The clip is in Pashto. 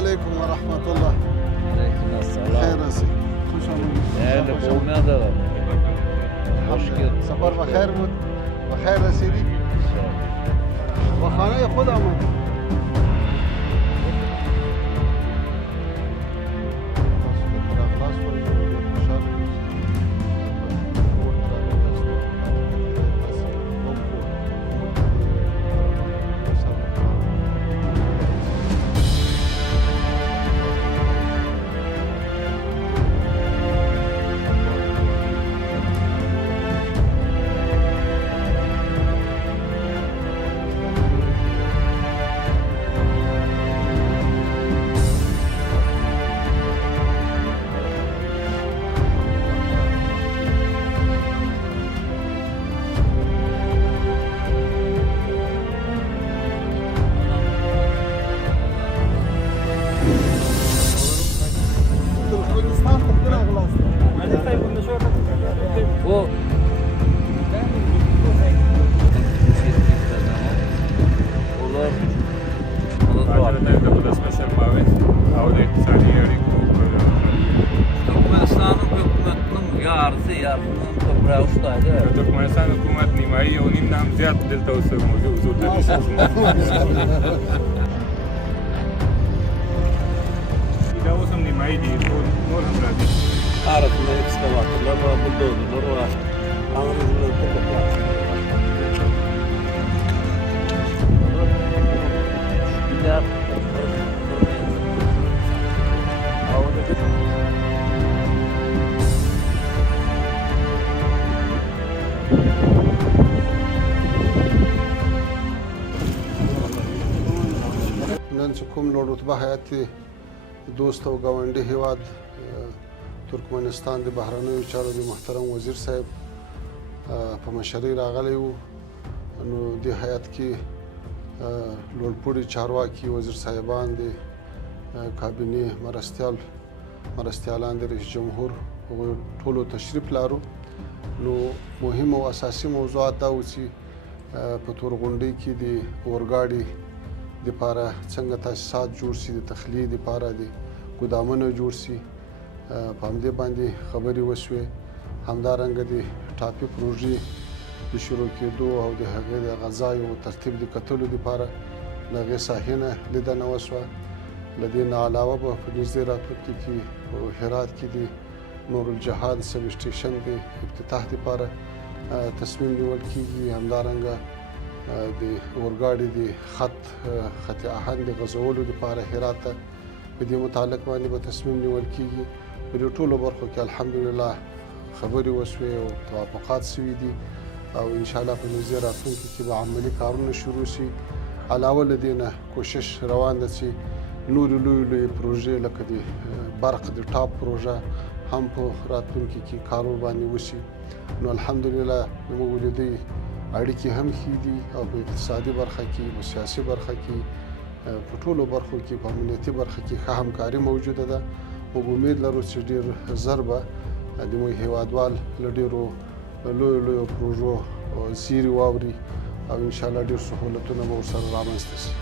علیکم ورحمت الله. علیکم السلام. خیر هستی؟ خوش آمدید. خوش آمدید. مشکل. سفر بخیر بود؟ بخیر رسیدی؟ با خانه خود آمد. ترکمنستان حکومت نیمایي او نیم نام زیات دلته اوس موجود دی. دا اوس هم نیمایي دي، نور هم راځي. عرفنا اكسكافاتور لما بلدوزر لما انغريز نن چې کوم لوړ رتبه هیات دوست او ګاونډي هیواد ترکمنستان د بهرنیو چارو د محترم وزیر صاحب په مشرۍ راغلی وو. نو دې هیات کې لوړپوړي چارواکي وزیر صاحبان د کابینې مرستیالان د رئیس جمهور هغوی ټولو تشریف لرو. نو مهم او اساسي موضوعات دا و چې په تورغونډۍ کې د اورګاډي دپاره څنګه تاسیسات جوړ شي، د تخلیې دپاره د ګودامونه جوړ شي، په همدې باندې خبرې وشوې. همدارنګه د ټاپي پروژې د شروع کېدو او د هغې د غذایو او ترتیب د کتلو دپاره د هغې ساحې نه لیدنه وشوه. له دې نه علاوه به په نږدې راتلونکي کې په هرات کې د نورالجهاد سب سټیشن د افتتاح دپاره تصمیم نیول کېږي. همدارنګه د اورګاډي د خط آهن د غځولو دپاره هرات ته په دې متعلق باندې به تصمیم نیول کېږي. په دې ټولو برخو کې الحمدلله خبرې وشوې او توافقات شوي دي او انشاءالله په نږدې راتلونکي کې به عملي کارونه شروع شي. علاوه له دې نه کوشش روان ده چې نورې لویې پروژې لکه د برق د ټاپ پروژه هم په راتلونکي کې کار ورباندې وشي. نو الحمدلله زموږ ولیدی اړیکې هم ښې دي او په اقتصادي برخه کې، په سیاسي برخه کې، په ټولو برخو کې، په امنیتي برخه کې ښه همکاري موجوده ده. موږ امید لرو چې ډېر ژر به زموږ هیوادوال له ډېرو لویو پروژو زیري واوري او انشاءالله ډېر سهولتونه به ورسره رامنځته شي.